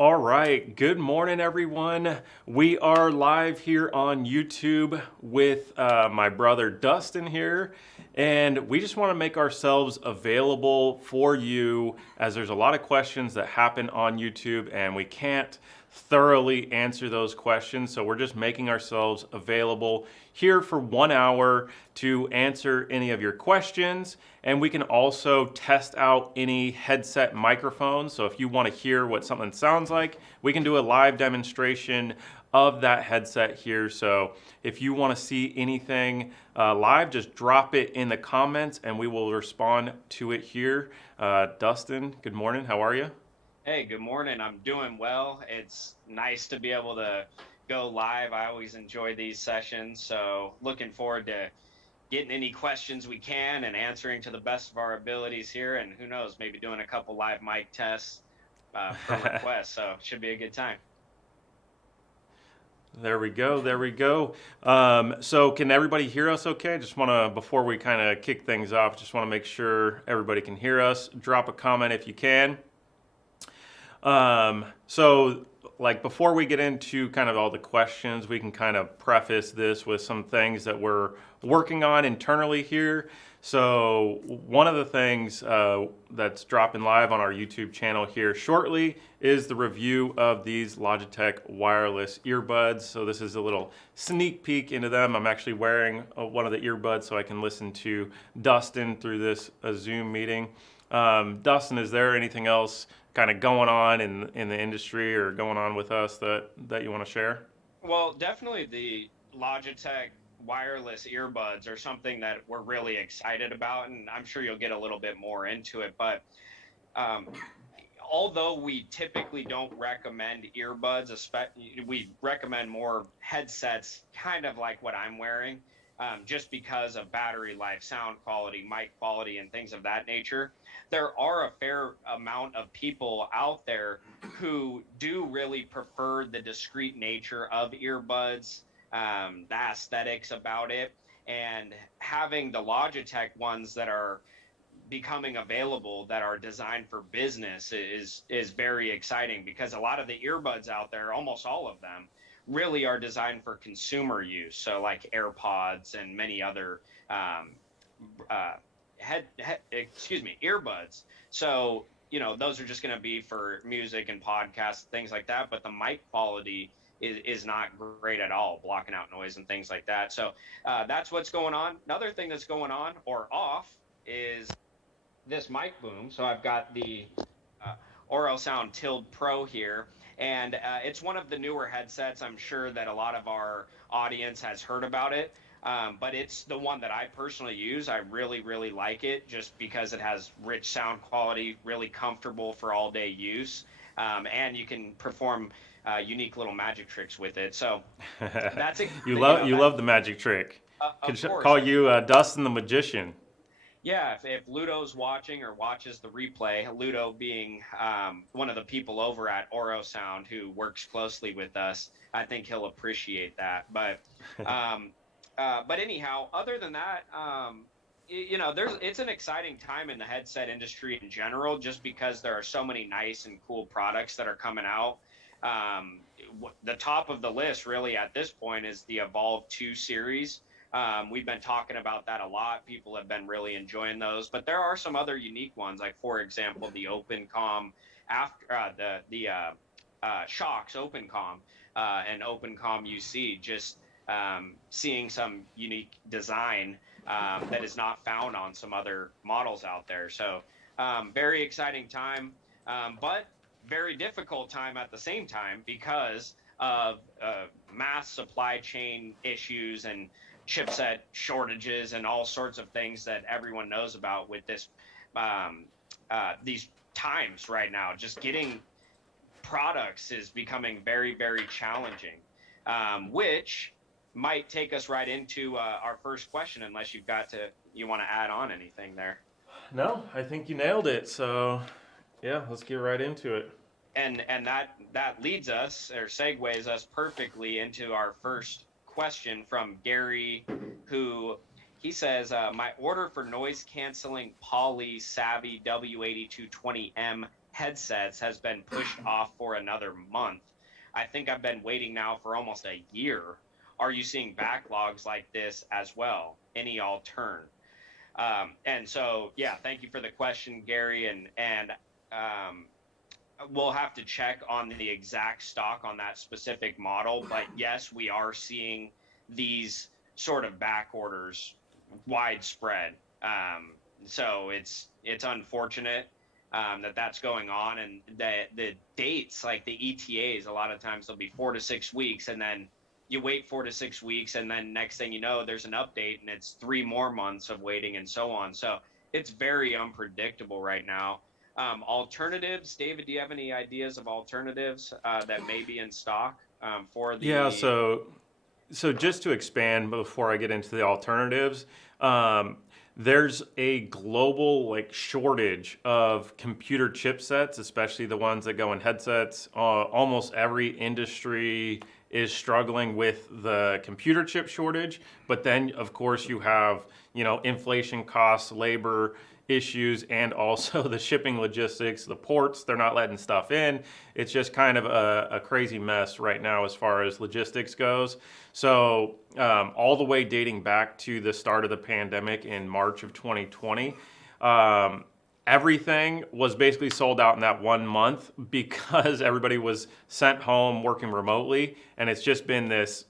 All right, good morning, everyone. We are live here on YouTube with my brother Dustin here, and we just want to make ourselves available for you as there's a lot of questions that happen on YouTube, and we can't thoroughly answer those questions. So we're just making ourselves available here for 1 hour to answer any of your questions. And we can also test out any headset microphones. So if you want to hear what something sounds like, we can do a live demonstration of that headset here. So if you want to see anything live, just drop it in the comments and we will respond to it here. Dustin, good morning. How are you? Hey, good morning. I'm doing well. It's nice to be able to go live. I always enjoy these sessions. So, looking forward to getting any questions we can and answering to the best of our abilities here. And who knows, maybe doing a couple live mic tests per request. So, should be a good time. There we go. There we go. So can everybody hear us okay? Just want to, before we kind of kick things off, just want to make sure everybody can hear us. Drop a comment if you can. So like before we get into kind of all the questions, we can kind of preface this with some things that we're working on internally here. So one of the things that's dropping live on our YouTube channel here shortly is the review of these Logitech wireless earbuds. So this is a little sneak peek into them. I'm actually wearing one of the earbuds so I can listen to Dustin through this Zoom meeting. Dustin, is there anything else kind of going on in the industry or going on with us that you want to share? Well, definitely the Logitech wireless earbuds are something that we're really excited about. And I'm sure you'll get a little bit more into it. But um, although we typically don't recommend earbuds, we recommend more headsets, kind of like what I'm wearing, just because of battery life, sound quality, mic quality, and things of that nature. There are a fair amount of people out there who do really prefer the discreet nature of earbuds, the aesthetics about it, and having the Logitech ones that are becoming available that are designed for business is very exciting because a lot of the earbuds out there, almost all of them, really are designed for consumer use. So like AirPods and many other uh, earbuds. So those are just going to be for music and podcasts, things like that. But the mic quality is not great at all, blocking out noise and things like that. So that's what's going on. Another thing that's going on or off is this mic boom. So I've got the uh, Oro Sound Tilt Pro here, and it's one of the newer headsets. I'm sure that a lot of our audience has heard about it, but it's the one that I personally use. I really, really like it just because it has rich sound quality, really comfortable for all day use, and you can perform unique little magic tricks with it. So that's it. You love the magic trick. Of Could course. call you Dustin the Magician. Yeah, if Ludo's watching or watches the replay, Ludo being one of the people over at Oro Sound who works closely with us, I think he'll appreciate that. But anyhow, other than that, it's an exciting time in the headset industry in general, just because there are so many nice and cool products that are coming out. Um, the top of the list, really, at this point, is the Evolve 2 series. We've been talking about that a lot. People have been really enjoying those, but there are some other unique ones, like for example, the OpenCom after Shocks OpenCom and OpenCom UC. Just seeing some unique design that is not found on some other models out there. So very exciting time, but very difficult time at the same time because of mass supply chain issues and chipset shortages and all sorts of things that everyone knows about with um, these times right now. Just getting products is becoming very, very challenging, which might take us right into our first question, unless you want to add on anything there. No, I think you nailed it. So, yeah, let's get right into it. And that leads us or segues us perfectly into our first question from Gary, who he says, my order for noise canceling Poly Savvy W8220M headsets has been pushed off for another month. I think I've been waiting now for almost a year. Are you seeing backlogs like this as well? Any altern? And so, yeah, thank you for the question, Gary. And we'll have to check on the exact stock on that specific model. But yes, we are seeing these sort of back orders widespread. So it's unfortunate that that's going on, and the dates, like the ETAs, a lot of times they'll be 4 to 6 weeks, and then you wait 4 to 6 weeks, and then next thing you know, there's an update, and it's 3 more months of waiting, and so on. So it's very unpredictable right now. Alternatives, David, do you have any ideas of alternatives that may be in stock for the? Yeah, so just to expand before I get into the alternatives, there's a global shortage of computer chipsets, especially the ones that go in headsets. Almost every industry is struggling with the computer chip shortage, but then of course you have inflation costs, labor issues, and also the shipping logistics, the ports, they're not letting stuff in. It's just kind of a crazy mess right now as far as logistics goes. So all the way dating back to the start of the pandemic in March of 2020, everything was basically sold out in that 1 month because everybody was sent home working remotely. And it's just been this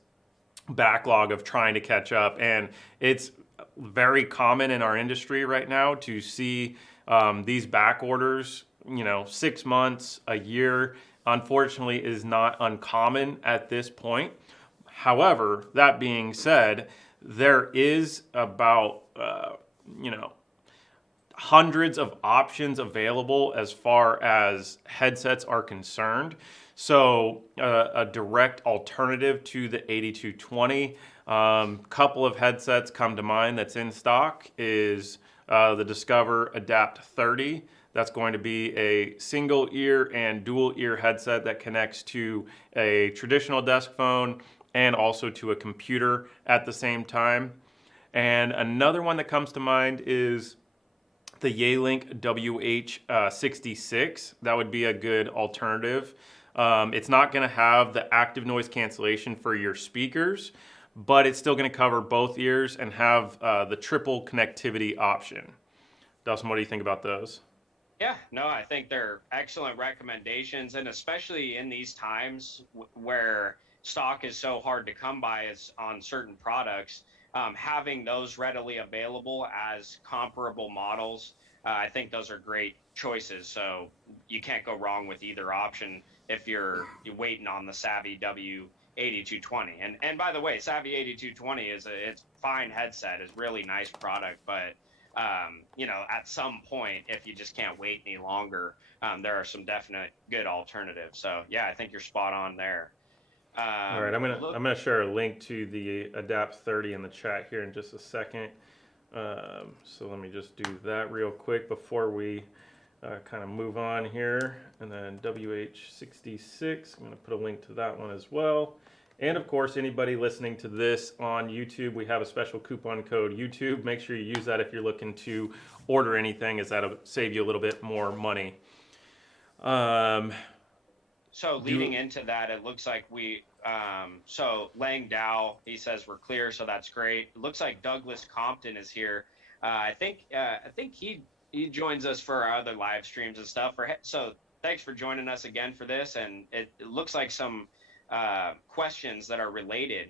backlog of trying to catch up. And it's very common in our industry right now to see these back orders, 6 months, a year, unfortunately is not uncommon at this point. However, that being said, there is about, hundreds of options available as far as headsets are concerned. So a direct alternative to the 8220, couple of headsets come to mind that's in stock is the Discover Adapt 30. That's going to be a single ear and dual ear headset that connects to a traditional desk phone and also to a computer at the same time. And another one that comes to mind is the Yealink WH66. That would be a good alternative. It's not going to have the active noise cancellation for your speakers, but it's still going to cover both ears and have the triple connectivity option. Dustin, what do you think about those? Yeah, no, I think they're excellent recommendations, and especially in these times where stock is so hard to come by as on certain products, having those readily available as comparable models, I think those are great choices. So you can't go wrong with either option if you're waiting on the Savvy W8220. And by the way, Savvy 8220 it's fine headset, is really nice product, but at some point, if you just can't wait any longer, there are some definite good alternatives. So yeah, I think you're spot on there. All right, I'm gonna share a link to the Adapt 30 in the chat here in just a second. So let me just do that real quick before we kind of move on here. And then WH66, I'm gonna put a link to that one as well. And of course, anybody listening to this on YouTube, we have a special coupon code YouTube. Make sure you use that if you're looking to order anything, as that'll save you a little bit more money. So leading into that, it looks like so Lang Dow, he says we're clear, so that's great. It looks like Douglas Compton is here. I think he joins us for our other live streams and stuff. So thanks for joining us again for this, and it looks like some questions that are related.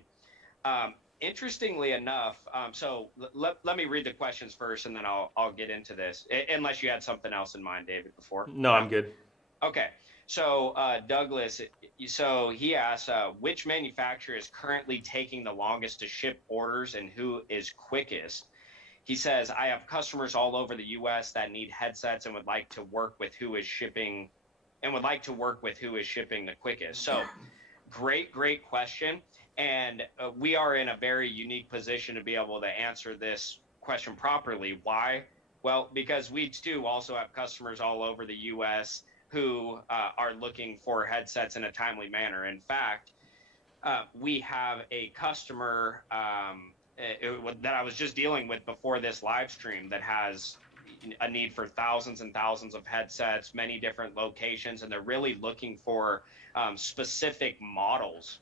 Interestingly enough, so let me read the questions first, and then I'll get into this, unless you had something else in mind, David, before. No, I'm good. Okay. So Douglas, so he asks, which manufacturer is currently taking the longest to ship orders and who is quickest? He says, I have customers all over the U.S. that need headsets and would like to work with who is shipping the quickest. So great question. And we are in a very unique position to be able to answer this question properly. Why? Well, because we too also have customers all over the U.S. who are looking for headsets in a timely manner. In fact, we have a customer that I was just dealing with before this live stream that has a need for thousands and thousands of headsets, many different locations, and they're really looking for specific models.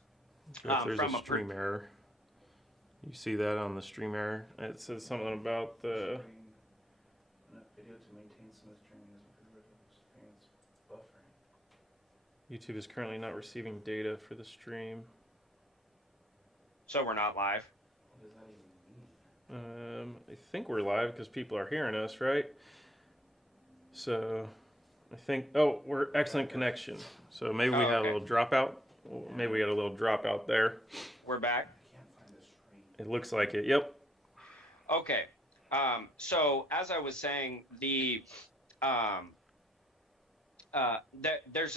If there's a From a stream error, you see that on the stream error. It says something about the Video to maintain smooth streaming is experience buffering. YouTube is currently not receiving data for the stream. So we're not live. What does that even mean? I think we're live because people are hearing us, right? So I think, oh, we're excellent connection. So maybe we had a little dropout. Maybe we had a little dropout there. We're back. I can't find the stream. It looks like it. Yep. Okay. So as I was saying, there's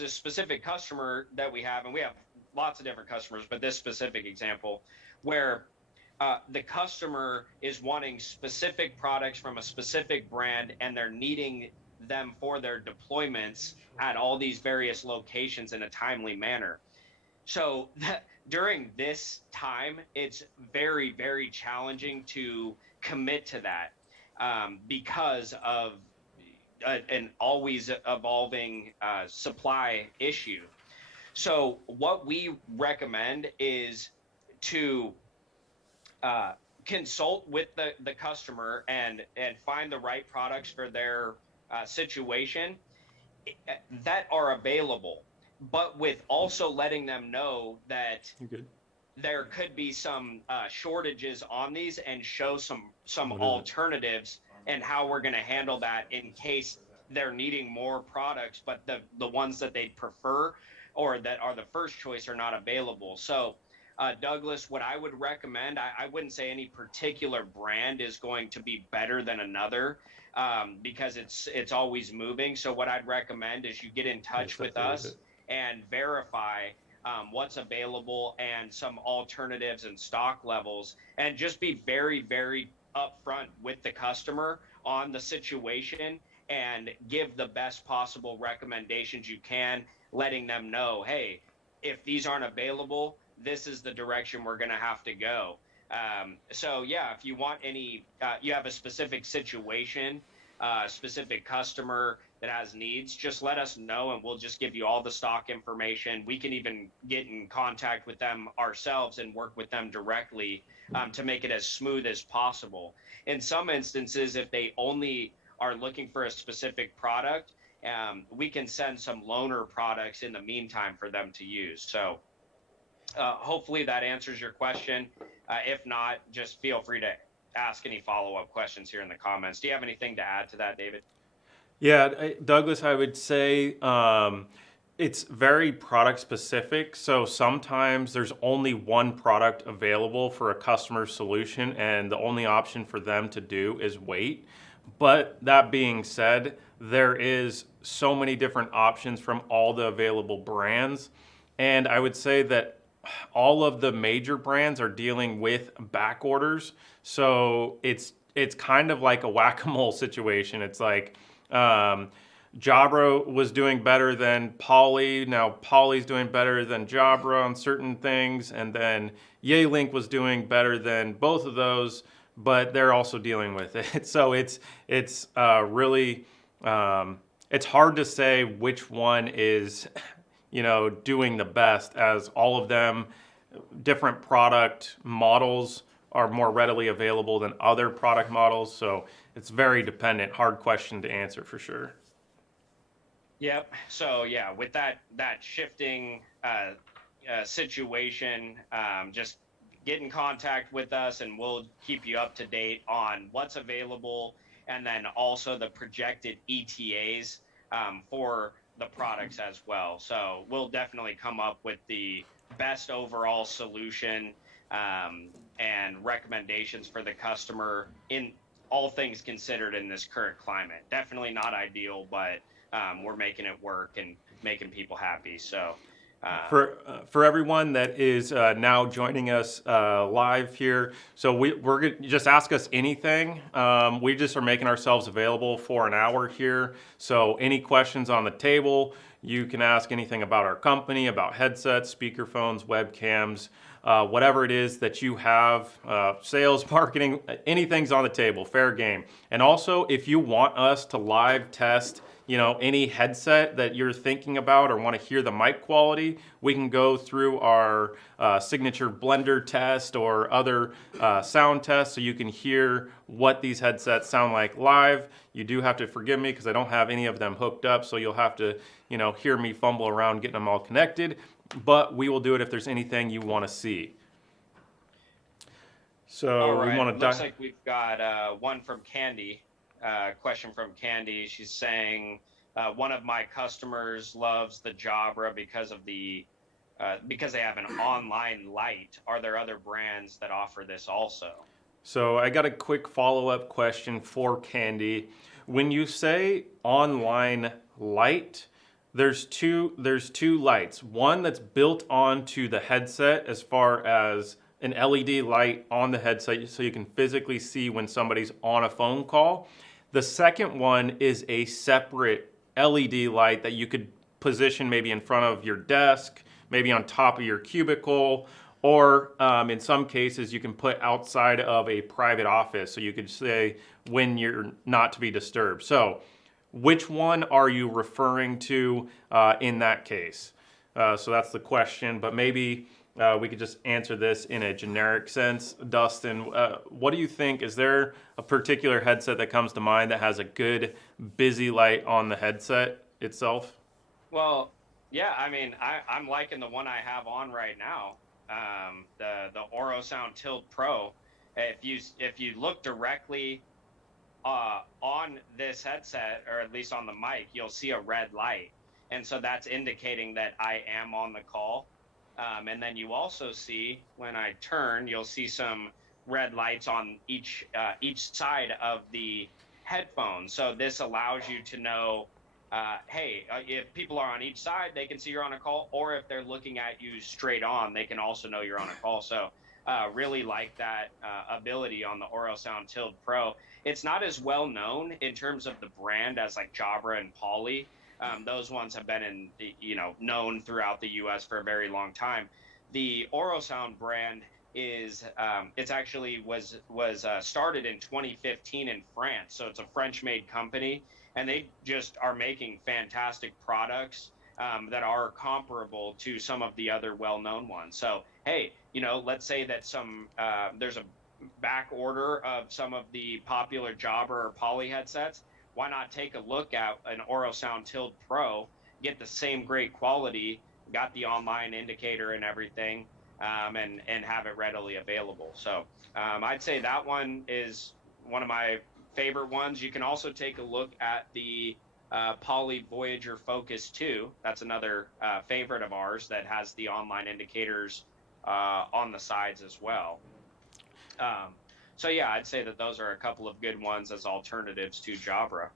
a specific customer that we have, and we have lots of different customers, but this specific example where the customer is wanting specific products from a specific brand, and they're needing them for their deployments at all these various locations in a timely manner. So during this time, it's very, very challenging to commit to that because of an always evolving supply issue. So what we recommend is to consult with the customer and find the right products for their situation that are available, but with also letting them know that there could be some shortages on these, and show some alternatives and how we're going to handle that in case they're needing more products, but the ones that they prefer or that are the first choice are not available. So Douglas, what I would recommend, I wouldn't say any particular brand is going to be better than another because it's always moving. So what I'd recommend is you get in touch with us and verify what's available and some alternatives and stock levels, and just be very, very upfront with the customer on the situation and give the best possible recommendations you can, letting them know, hey, if these aren't available, this is the direction we're going to have to go. So yeah, if you want any, you have a specific situation, specific customer that has needs, just let us know and we'll just give you all the stock information. We can even get in contact with them ourselves and work with them directly to make it as smooth as possible. In some instances, if they only are looking for a specific product, we can send some loaner products in the meantime for them to use. So hopefully that answers your question. If not, just feel free to ask any follow-up questions here in the comments. Do you have anything to add to that, David? Yeah, Douglas, I would say it's very product specific. So sometimes there's only one product available for a customer solution, and the only option for them to do is wait. But that being said, there is so many different options from all the available brands. And I would say that all of the major brands are dealing with back orders. So it's kind of like a whack-a-mole situation. It's like Jabra was doing better than Poly. Now Poly's doing better than Jabra on certain things. And then Yealink was doing better than both of those, but they're also dealing with it. So it's really, it's hard to say which one is, doing the best, as all of them, different product models are more readily available than other product models. So it's very dependent. Hard question to answer for sure. Yep. So yeah, with that shifting situation, just get in contact with us and we'll keep you up to date on what's available, and then also the projected ETAs for the products as well. So we'll definitely come up with the best overall solution and recommendations for the customer in all things considered in this current climate. Definitely not ideal, but we're making it work and making people happy. So for everyone that is now joining us live here, so we're gonna just ask us anything. We just are making ourselves available for an hour here. So any questions on the table, you can ask anything about our company, about headsets, speakerphones, webcams. whatever it is that you have, sales, marketing, anything's on the table, fair game. And also, if you want us to live test, any headset that you're thinking about or want to hear the mic quality, we can go through our signature blender test or other sound tests so you can hear what these headsets sound like live. You do have to forgive me because I don't have any of them hooked up, so you'll have to, hear me fumble around getting them all connected. But we will do it if there's anything you want to see. So All right. we want to Looks like we've got one from Candy. Question from Candy. She's saying one of my customers loves the Jabra because they have an online light. Are there other brands that offer this also? So I got a quick follow-up question for Candy. When you say online light, there's two lights. One that's built onto the headset as far as an LED light on the headset so you can physically see when somebody's on a phone call. The second one is a separate LED light that you could position maybe in front of your desk, maybe on top of your cubicle, or in some cases you can put outside of a private office so you could say when you're not to be disturbed. So which one are you referring to in that case? So that's the question, but maybe we could just answer this in a generic sense. Dustin, what do you think? Is there a particular headset that comes to mind that has a good busy light on the headset itself? Well, yeah, I mean, I'm liking the one I have on right now, the Orosound Tilt Pro. If you look directly on this headset, or at least on the mic, you'll see a red light, and so that's indicating that I am on the call. And then you also see, when I turn, you'll see some red lights on each side of the headphone. So this allows you to know, hey, if people are on each side, they can see you're on a call, or if they're looking at you straight on, they can also know you're on a call. So really like that ability on the Orosound Tilt Pro. It's not as well known in terms of the brand as like Jabra and Poly. Those ones have been known throughout the U.S. for a very long time. The Orosound brand is it's actually was started in 2015 in France, so it's a French-made company, and they just are making fantastic products that are comparable to some of the other well-known ones. So hey, let's say that there's a back order of some of the popular Jabra or Poly headsets. Why not take a look at an Orosound Tilt Pro, get the same great quality, got the online indicator and everything, and have it readily available. So I'd say that one is one of my favorite ones. You can also take a look at the Poly Voyager Focus 2. That's another favorite of ours that has the online indicators on the sides as well. So yeah, I'd say that those are a couple of good ones as alternatives to Jabra.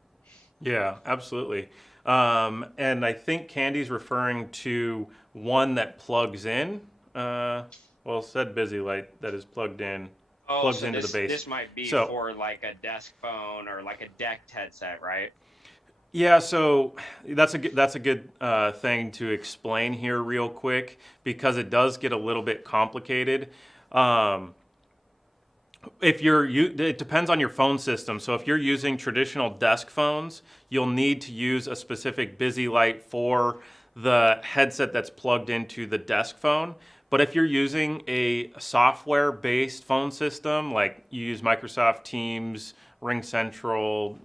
Yeah, absolutely. And I think Candy's referring to one that plugs in. Well, it said busy light that is plugged in. Plugs so into the base. This might be So- for like a desk phone or like a decked headset, right? Yeah, so that's a good thing to explain here real quick because it does get a little bit complicated. It depends on your phone system. So if you're using traditional desk phones, you'll need to use a specific busy light for the headset that's plugged into the desk phone. But if you're using a software-based phone system, like you use Microsoft Teams, RingCentral,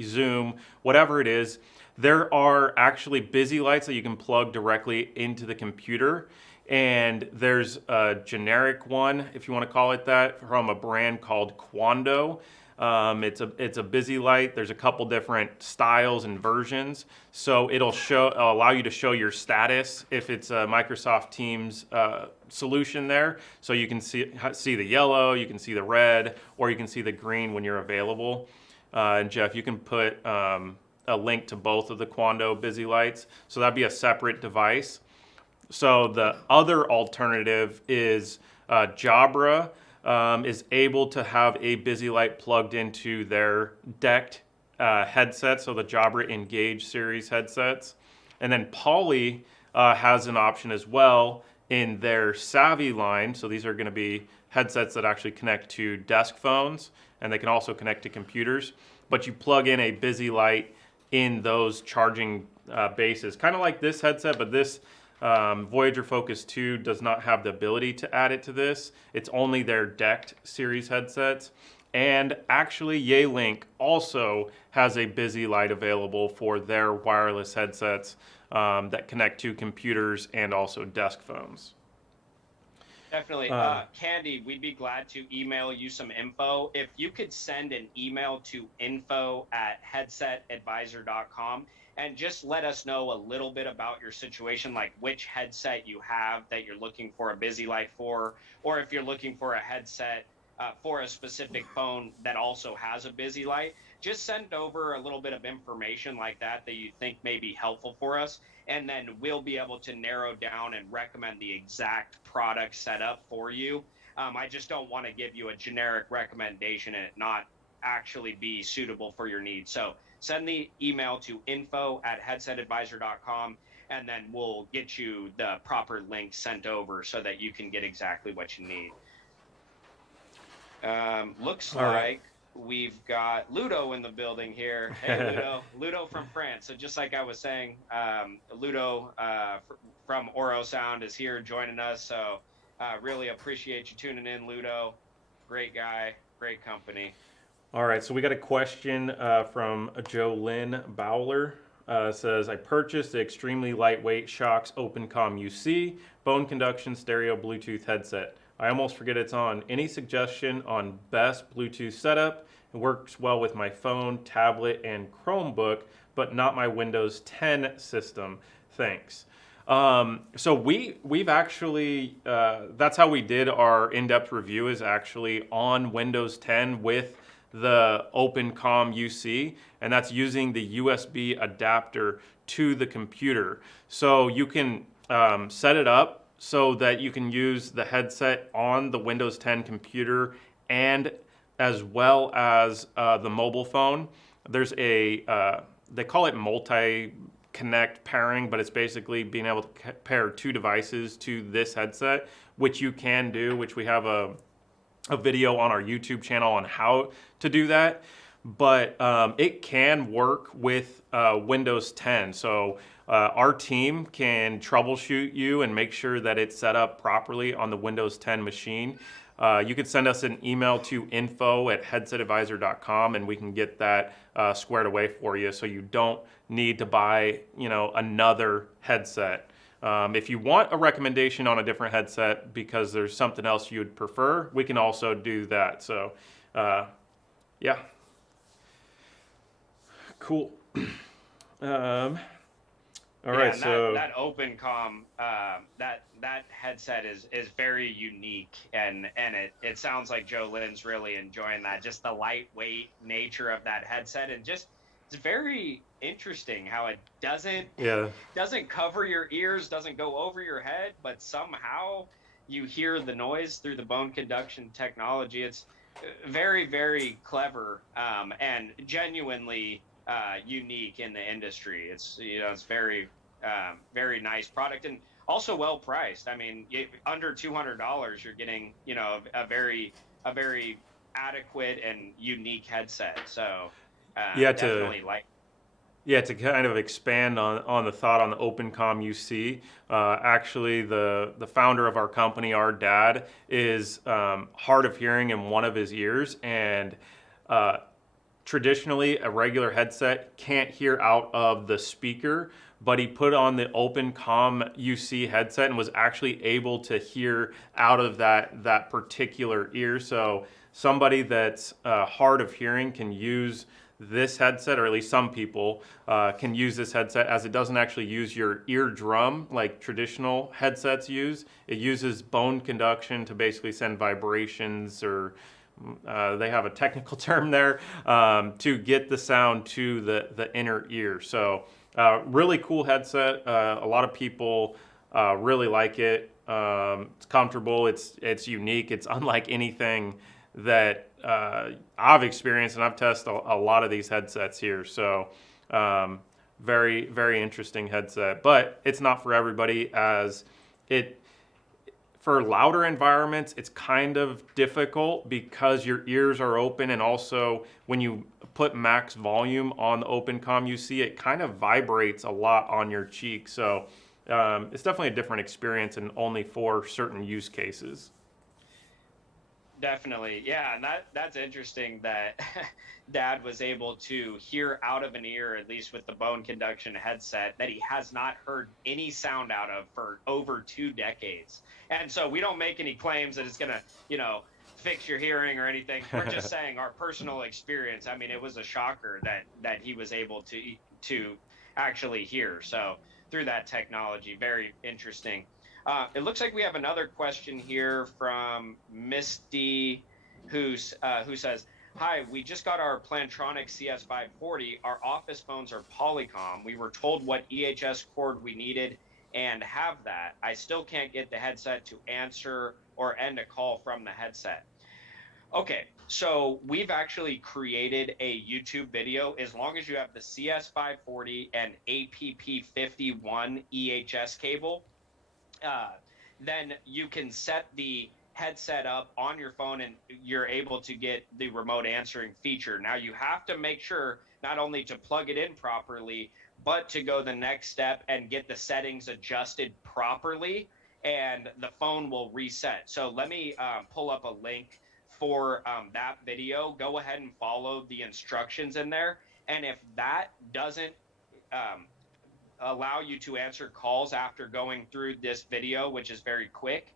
Zoom, whatever it is, there are actually busy lights that you can plug directly into the computer. And there's a generic one, if you want to call it that, from a brand called Quando. It's a busy light. There's a couple different styles and versions. So it'll allow you to show your status if it's a Microsoft Teams solution there. So you can see the yellow, you can see the red, or you can see the green when you're available. And Jeff, you can put a link to both of the Quando busy lights. So that'd be a separate device. So the other alternative is Jabra is able to have a busy light plugged into their decked headset, so the Jabra Engage series headsets. And then Poly has an option as well, in their Savvy line. So these are going to be headsets that actually connect to desk phones, and they can also connect to computers. But you plug in a busy light in those charging bases, kind of like this headset, but this Voyager Focus 2 does not have the ability to add it to this. It's only their DECT series headsets. And actually, Yealink also has a busy light available for their wireless headsets that connect to computers and also desk phones. Definitely. Candy, we'd be glad to email you some info. If you could send an email to info@headsetadvisor.com and just let us know a little bit about your situation, like which headset you have that you're looking for a busy light for, or if you're looking for a headset for a specific phone that also has a busy light. Just send over a little bit of information like that you think may be helpful for us, and then we'll be able to narrow down and recommend the exact product setup for you. I just don't want to give you a generic recommendation and it not actually be suitable for your needs. So send the email to info@headsetadvisor.com, and then we'll get you the proper link sent over so that you can get exactly what you need. Looks All like right. we've got Ludo in the building here. Hey, Ludo. Ludo from France. So just like I was saying, Ludo from Oro Sound is here joining us. So really appreciate you tuning in, Ludo. Great guy, great company. All right, so we got a question from Joe Lynn Bowler. Says, I purchased the extremely lightweight Shox OpenCom UC bone conduction stereo Bluetooth headset. I almost forget it's on. Any suggestion on best Bluetooth setup? It works well with my phone, tablet, and Chromebook, but not my Windows 10 system. Thanks. So we've actually, that's how we did our in-depth review, is actually on Windows 10 with the OpenCom UC, and that's using the USB adapter to the computer. So you can set it up so that you can use the headset on the Windows 10 computer and as well as the mobile phone. There's a, they call it multi-connect pairing, but it's basically being able to pair two devices to this headset, which you can do, which we have a video on our YouTube channel on how to do that. But it can work with Windows 10. So our team can troubleshoot you and make sure that it's set up properly on the Windows 10 machine. You could send us an email to info@headsetadvisor.com and we can get that squared away for you, so you don't need to buy, another headset. If you want a recommendation on a different headset because there's something else you'd prefer, we can also do that. So, yeah. Cool. All right, so that OpenCom, that headset is very unique, and it sounds like Joe Lynn's really enjoying that. Just the lightweight nature of that headset, and just it's very interesting how it doesn't cover your ears, doesn't go over your head, but somehow you hear the noise through the bone conduction technology. It's very, very clever and genuinely unique in the industry. It's it's very very nice product, and also well priced. I mean, under $200 you're getting a very adequate and unique headset. So definitely to kind of expand on the thought on the OpenCom UC, actually the founder of our company, our dad, is hard of hearing in one of his ears, and traditionally a regular headset can't hear out of the speaker, but he put on the OpenCom UC headset and was actually able to hear out of that particular ear. So somebody that's hard of hearing can use this headset, or at least some people can use this headset, as it doesn't actually use your eardrum like traditional headsets use. It uses bone conduction to basically send vibrations, or they have a technical term there, to get the sound to the inner ear. So really cool headset. A lot of people really like it. It's comfortable. It's unique. It's unlike anything that I've experienced, and I've tested a lot of these headsets here. So very, very interesting headset, but it's not for everybody, as it For louder environments, it's kind of difficult because your ears are open, and also when you put max volume on the open comm, you see it kind of vibrates a lot on your cheek. So it's definitely a different experience, and only for certain use cases. Definitely. Yeah, and that's interesting that Dad was able to hear out of an ear, at least with the bone conduction headset, that he has not heard any sound out of for over 2 decades. And so we don't make any claims that it's going to, fix your hearing or anything. We're just saying our personal experience. I mean, it was a shocker that he was able to actually hear. So through that technology, very interesting. It looks like we have another question here from Misty, who says, "Hi, we just got our Plantronics CS540. Our office phones are Polycom. We were told what EHS cord we needed and have that. I still can't get the headset to answer or end a call from the headset." Okay, so we've actually created a YouTube video. As long as you have the CS540 and APP51 EHS cable, then you can set the headset up on your phone and you're able to get the remote answering feature. Now you have to make sure not only to plug it in properly, but to go the next step and get the settings adjusted properly, and the phone will reset. So let me pull up a link for that video. Go ahead and follow the instructions in there. And if that doesn't allow you to answer calls after going through this video, which is very quick,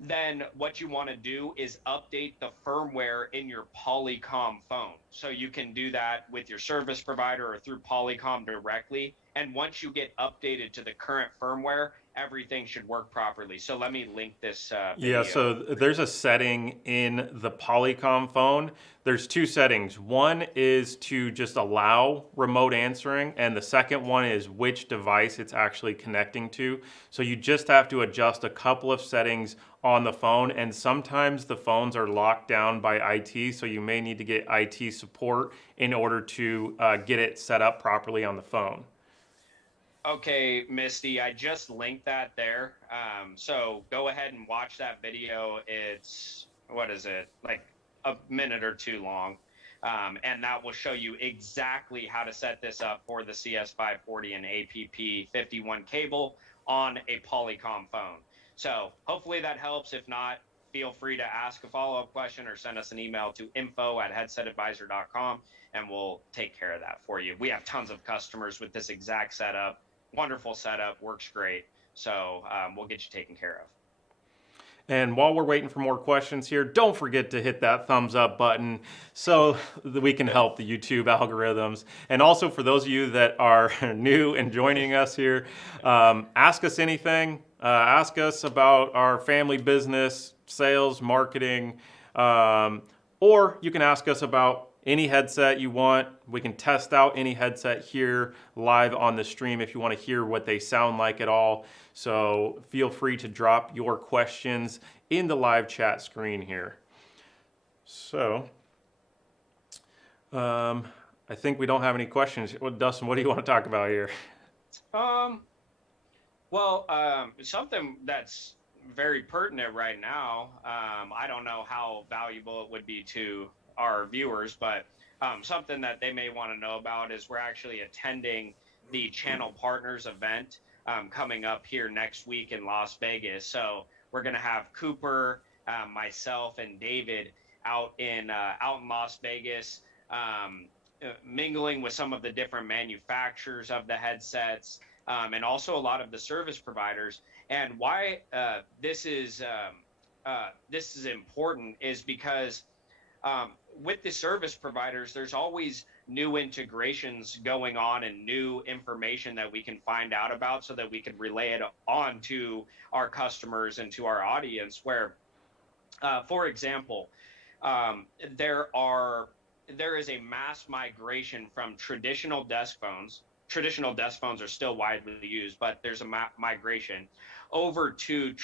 then what you want to do is update the firmware in your Polycom phone. So you can do that with your service provider or through Polycom directly. And once you get updated to the current firmware, everything should work properly. So let me link this video. Yeah, so there's a setting in the Polycom phone. There's two settings. One is to just allow remote answering, and the second one is which device it's actually connecting to. So you just have to adjust a couple of settings on the phone, and sometimes the phones are locked down by IT, so you may need to get IT support in order to get it set up properly on the phone. Okay, Misty, I just linked that there. So go ahead and watch that video. It's, what is it, like a minute or two long. And that will show you exactly how to set this up for the CS540 and APP51 cable on a Polycom phone. So hopefully that helps. If not, feel free to ask a follow-up question or send us an email to info@headsetadvisor.com, and we'll take care of that for you. We have tons of customers with this exact setup. Wonderful setup, works great. So we'll get you taken care of. And while we're waiting for more questions here, don't forget to hit that thumbs up button so that we can help the YouTube algorithms. And also for those of you that are new and joining us here, ask us anything. Ask us about our family business, sales, marketing, or you can ask us about any headset you want. We can test out any headset here live on the stream if you want to hear what they sound like at all. So feel free to drop your questions in the live chat screen here. So I think we don't have any questions. Well, Dustin, what do you want to talk about here? Something that's very pertinent right now. I don't know how valuable it would be to our viewers, but something that they may want to know about is we're actually attending the Channel Partners event coming up here next week in Las Vegas. So we're going to have Cooper, myself, and David out in Las Vegas, mingling with some of the different manufacturers of the headsets, and also a lot of the service providers. And why this is important is because with the service providers, there's always new integrations going on and new information that we can find out about so that we can relay it on to our customers and to our audience where, for example, there is a mass migration from traditional desk phones. Traditional desk phones are still widely used, but there's a migration over to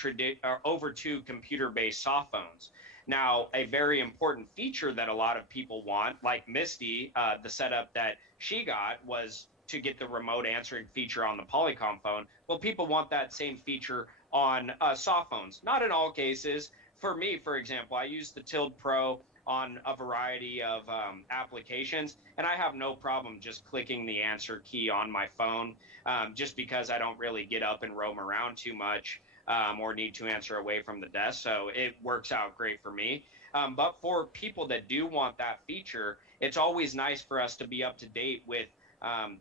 computer-based soft phones. Now, a very important feature that a lot of people want, like Misty, the setup that she got was to get the remote answering feature on the Polycom phone. Well, people want that same feature on soft phones. Not in all cases. For me, for example, I use the Tilt Pro on a variety of applications, and I have no problem just clicking the answer key on my phone, just because I don't really get up and roam around too much, or need to answer away from the desk. So it works out great for me. But for people that do want that feature, it's always nice for us to be up to date with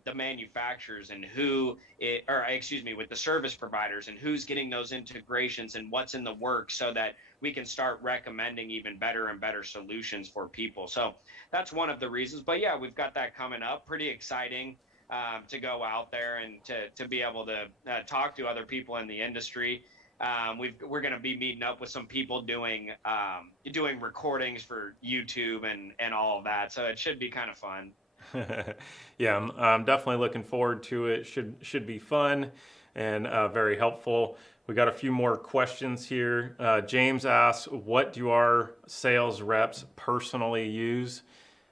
the manufacturers and with the service providers and who's getting those integrations and what's in the works, so that we can start recommending even better and better solutions for people. So that's one of the reasons. But yeah, we've got that coming up. Pretty exciting to go out there and to be able to talk to other people in the industry. We're going to be meeting up with some people doing recordings for YouTube and all of that. So it should be kind of fun. Yeah, I'm definitely looking forward to it. Should be fun and very helpful. We got a few more questions here. James asks, what do our sales reps personally use?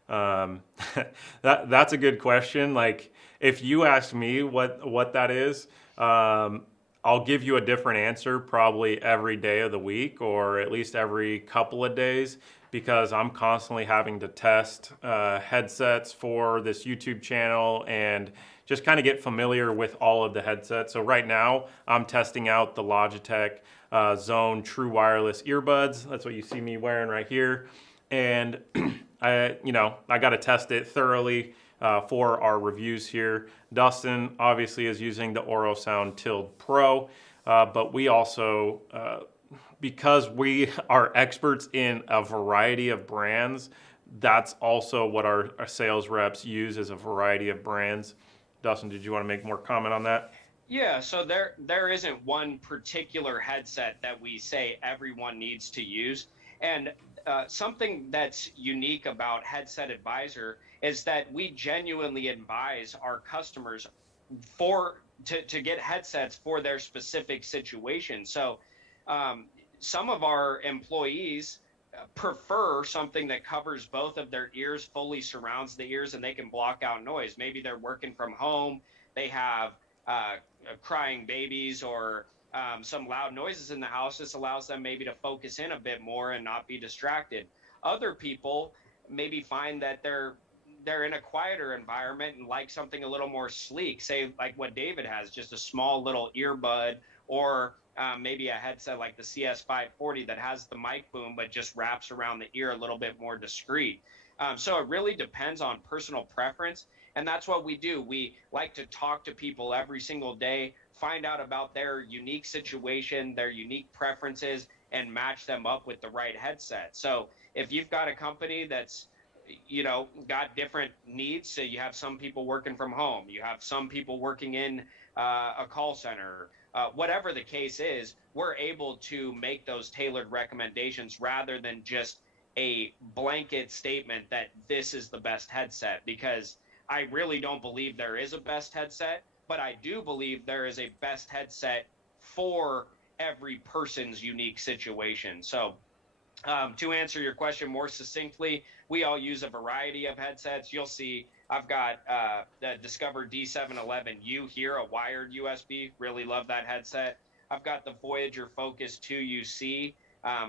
That's a good question. Like, if you asked me what that is, I'll give you a different answer probably every day of the week, or at least every couple of days, because I'm constantly having to test headsets for this YouTube channel and just kind of get familiar with all of the headsets. So right now I'm testing out the Logitech Zone True Wireless earbuds. That's what you see me wearing right here. And I got to test it thoroughly for our reviews here. Dustin obviously is using the Orosound Tilt Pro, but we also, because we are experts in a variety of brands, that's also what our sales reps use, as a variety of brands. Dustin, did you want to make more comment on that? Yeah, so there isn't one particular headset that we say everyone needs to use. And something that's unique about Headset Advisor is that we genuinely advise our customers to get headsets for their specific situation. So some of our employees prefer something that covers both of their ears, fully surrounds the ears, and they can block out noise. Maybe they're working from home, they have crying babies or some loud noises in the house. This allows them maybe to focus in a bit more and not be distracted. Other people maybe find that they're in a quieter environment and like something a little more sleek, say like what David has, just a small little earbud, or maybe a headset like the CS540 that has the mic boom but just wraps around the ear a little bit more discreet. So it really depends on personal preference, and that's what we do. We like to talk to people every single day, find out about their unique situation, their unique preferences, and match them up with the right headset. So if you've got a company that's got different needs, so you have some people working from home, you have some people working in a call center, whatever the case is, we're able to make those tailored recommendations rather than just a blanket statement that this is the best headset, because I really don't believe there is a best headset, but I do believe there is a best headset for every person's unique situation. So to answer your question more succinctly, we all use a variety of headsets. You'll see I've got the Discover D711U here, a wired USB. Really love that headset. I've got the Voyager Focus 2 UC,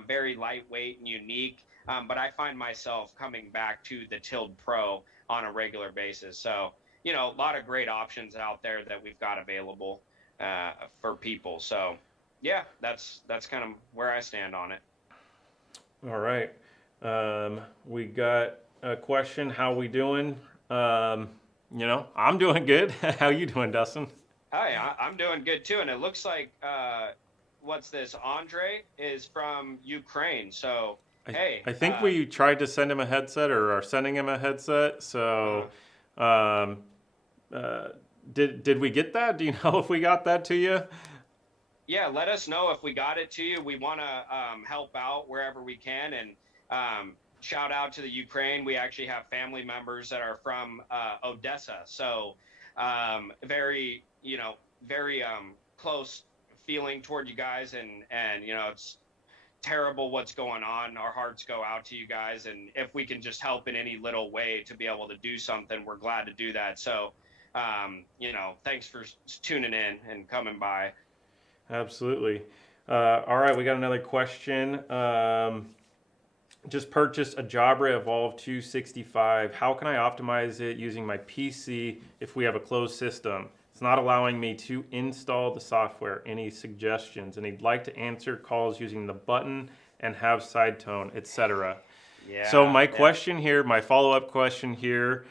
very lightweight and unique. But I find myself coming back to the Tilt Pro on a regular basis. So, a lot of great options out there that we've got available for people. So, yeah, that's kind of where I stand on it. All right. We got a question. How we doing? I'm doing good. How you doing, Dustin? Hi, I'm doing good too. And it looks like, what's this? Andre is from Ukraine. So, hey. I think we tried to send him a headset, or are sending him a headset. So, did we get that? Do you know if we got that to you? Yeah, let us know if we got it to you. We want to help out wherever we can, and shout out to the Ukraine. We actually have family members that are from Odessa, so very close feeling toward you guys, and it's terrible what's going on. Our hearts go out to you guys, and if we can just help in any little way to be able to do something, we're glad to do that. So thanks for tuning in and coming by. Absolutely. All right, we got another question. Just purchased a Jabra Evolve 265. How can I optimize it using my PC if we have a closed system? It's not allowing me to install the software. Any suggestions? And he'd like to answer calls using the button and have side tone, etc. So my question here, my follow-up question here,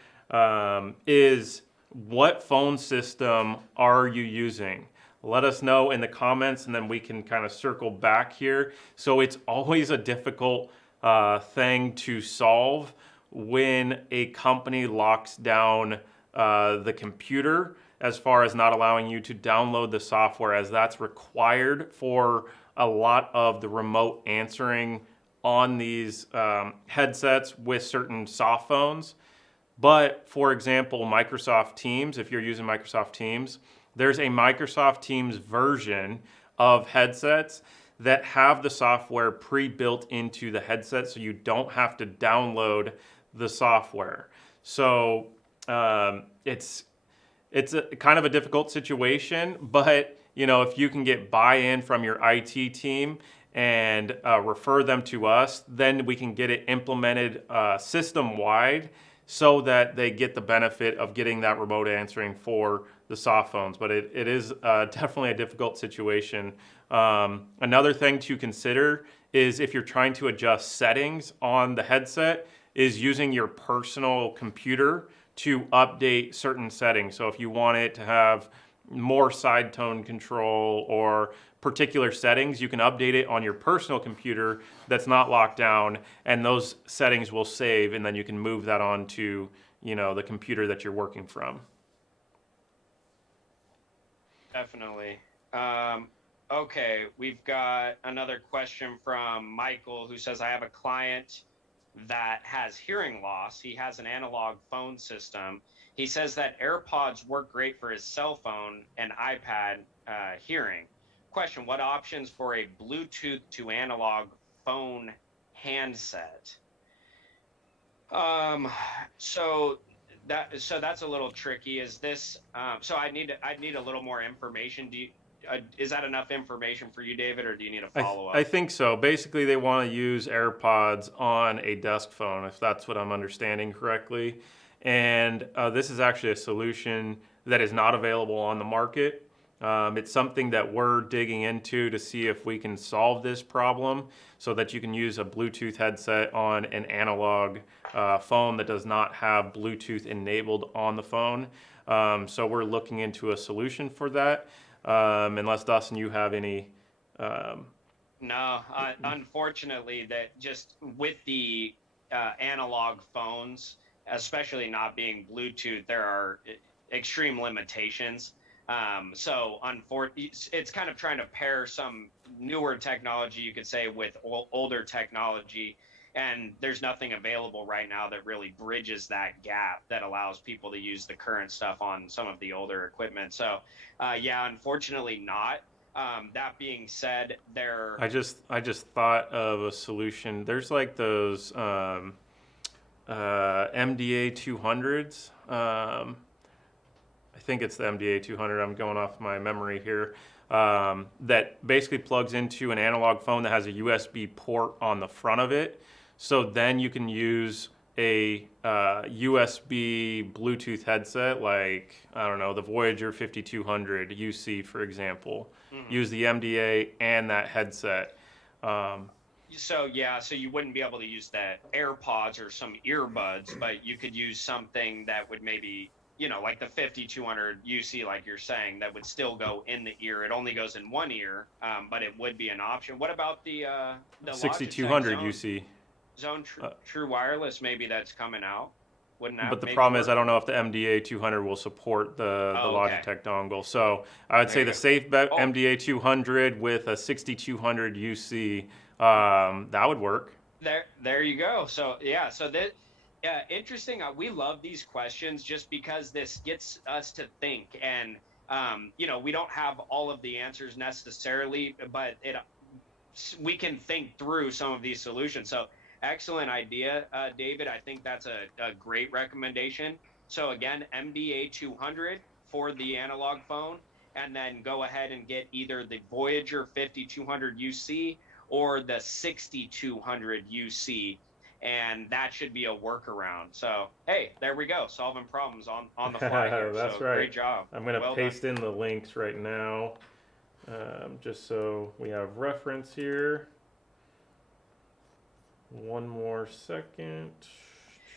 is what phone system are you using? Let us know in the comments, and then we can kind of circle back here. So it's always a difficult thing to solve when a company locks down the computer, as far as not allowing you to download the software, as that's required for a lot of the remote answering on these headsets with certain soft phones. But for example, Microsoft Teams, if you're using Microsoft Teams, there's a Microsoft Teams version of headsets that have the software pre-built into the headset, so you don't have to download the software. So it's a kind of a difficult situation, but you know, if you can get buy-in from your IT team and refer them to us, then we can get it implemented system-wide so that they get the benefit of getting that remote answering for the soft phones. But it is definitely a difficult situation. Another thing to consider is if you're trying to adjust settings on the headset, is using your personal computer to update certain settings. So if you want it to have more side tone control or particular settings, you can update it on your personal computer that's not locked down, and those settings will save, and then you can move that on to, you know, the computer that you're working from. Definitely. Okay, we've got another question from Michael, who says, I have a client that has hearing loss. He has an analog phone system. He says that AirPods work great for his cell phone and iPad hearing. Question, what options for a Bluetooth to analog phone handset? So that's a little tricky. Is this so I'd need a little more information. Is that enough information for you, David, or do you need a follow-up? I think so. Basically, they want to use AirPods on a desk phone, if that's what I'm understanding correctly. And this is actually a solution that is not available on the market. It's something that we're digging into to see if we can solve this problem so that you can use a Bluetooth headset on an analog phone that does not have Bluetooth enabled on the phone. So we're looking into a solution for that. Unless, Dustin, you have any... No, unfortunately, that just with the analog phones, especially not being Bluetooth, there are extreme limitations. So it's kind of trying to pair some newer technology, you could say, with older technology, and there's nothing available right now that really bridges that gap that allows people to use the current stuff on some of the older equipment. So yeah, unfortunately not. That being said, I just thought of a solution. There's like those MDA 200s. I think it's the MDA 200. I'm going off my memory here. That basically plugs into an analog phone that has a USB port on the front of it. So then you can use a USB Bluetooth headset, like, I don't know, the Voyager 5200 UC, for example. Mm-hmm. Use the MDA and that headset. So you wouldn't be able to use the AirPods or some earbuds, but you could use something that would maybe, you know, like the 5200 UC, like you're saying, that would still go in the ear. It only goes in one ear, but it would be an option. What about the 6200 UC? Zone True Wireless, maybe that's coming out. Wouldn't that? But the problem is, I don't know if the MDA 200 will support the Logitech dongle. So I would say the safe bet MDA 200 with a 6200 UC, that would work. There you go. So yeah, interesting. We love these questions just because this gets us to think, and you know, we don't have all of the answers necessarily, but we can think through some of these solutions. So excellent idea, David. I think that's a great recommendation. So again, MDA 200 for the analog phone, and then go ahead and get either the Voyager 5200 UC or the 6200 UC, and that should be a workaround. So, hey, there we go, solving problems on the fly here. That's so right. Great job. I'm going to Well paste done. in the links right now, just so we have reference here. One more second.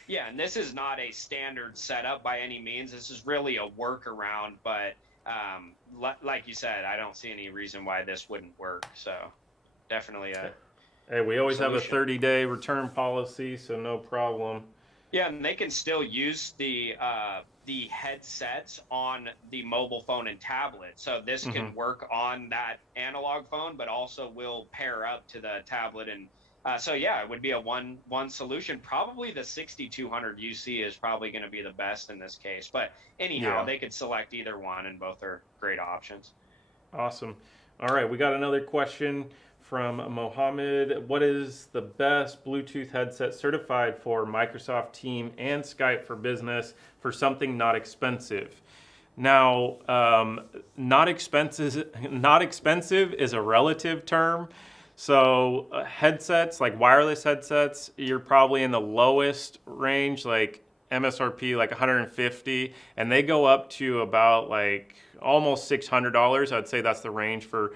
Yeah, and this is not a standard setup by any means. This is really a workaround, but like you said, I don't see any reason why this wouldn't work. So definitely a Hey, we always solution. have a 30-day return policy, so no problem. Yeah, and they can still use the headsets on the mobile phone and tablet. So this can work on that analog phone, but also will pair up to the tablet. And so yeah, it would be a one solution. Probably the 6200 UC is probably going to be the best in this case. But anyhow, Yeah. they could select either one, and both are great options. Awesome. All right, we got another question from Mohammed. What is the best Bluetooth headset certified for Microsoft Teams and Skype for Business for something not expensive? Now, not expensive is a relative term. So headsets, like wireless headsets, you're probably in the lowest range, like MSRP, like 150, and they go up to about like almost $600. I'd say that's the range for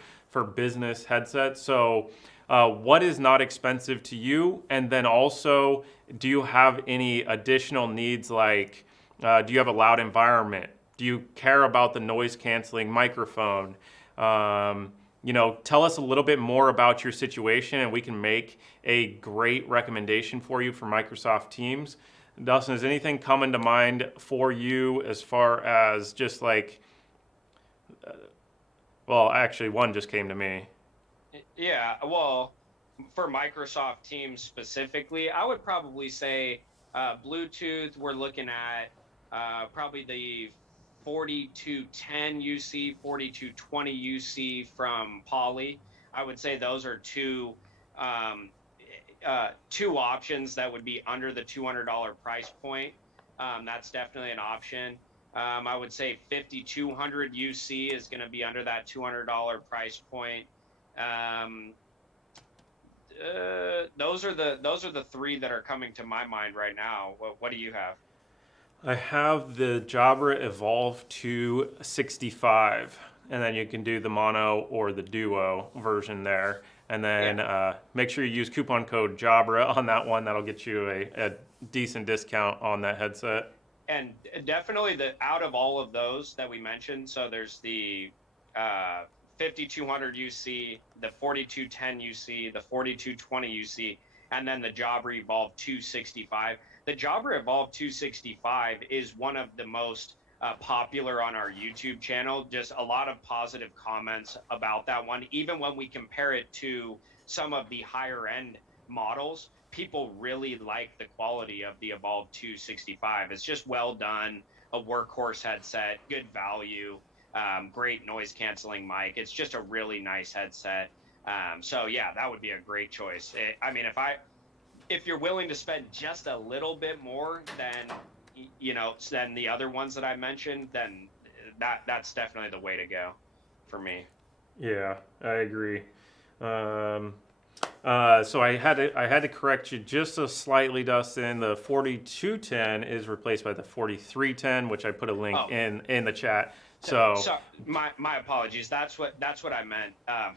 business headsets. So what is not expensive to you? And then also, do you have any additional needs, like do you have a loud environment? Do you care about the noise canceling microphone? You know, tell us a little bit more about your situation, and we can make a great recommendation for you for Microsoft Teams. Dustin, is anything coming to mind for you as far as just like, well, actually, one just came to me. Yeah, well, for Microsoft Teams specifically, I would probably say Bluetooth, we're looking at probably the 4210 UC, 4220 UC from Poly. I would say those are two options that would be under the $200 price point. That's definitely an option. I would say 5200 UC is going to be under that $200 price point. Those are the three that are coming to my mind right now. What do you have? I have the Jabra Evolve 265, and then you can do the mono or the duo version there. And then make sure you use coupon code Jabra on that one. That'll get you a decent discount on that headset. And definitely out of all of those that we mentioned, so there's the 5200 UC, the 4210 UC, the 4220 UC, and then the Jabra Evolve 265. The Jabra Evolve 265 is one of the most popular on our YouTube channel. Just a lot of positive comments about that one. Even when we compare it to some of the higher end models, people really like the quality of the Evolve 265. It's just well done, a workhorse headset, good value, great noise canceling mic. It's just a really nice headset. So yeah, that would be a great choice. I mean, if you're willing to spend just a little bit more than the other ones that I mentioned, then that's definitely the way to go for me. Yeah, I agree. So I had to correct you just so slightly, Dustin. The 4210 is replaced by the 4310, which I put a link in the chat. So my apologies. That's what I meant.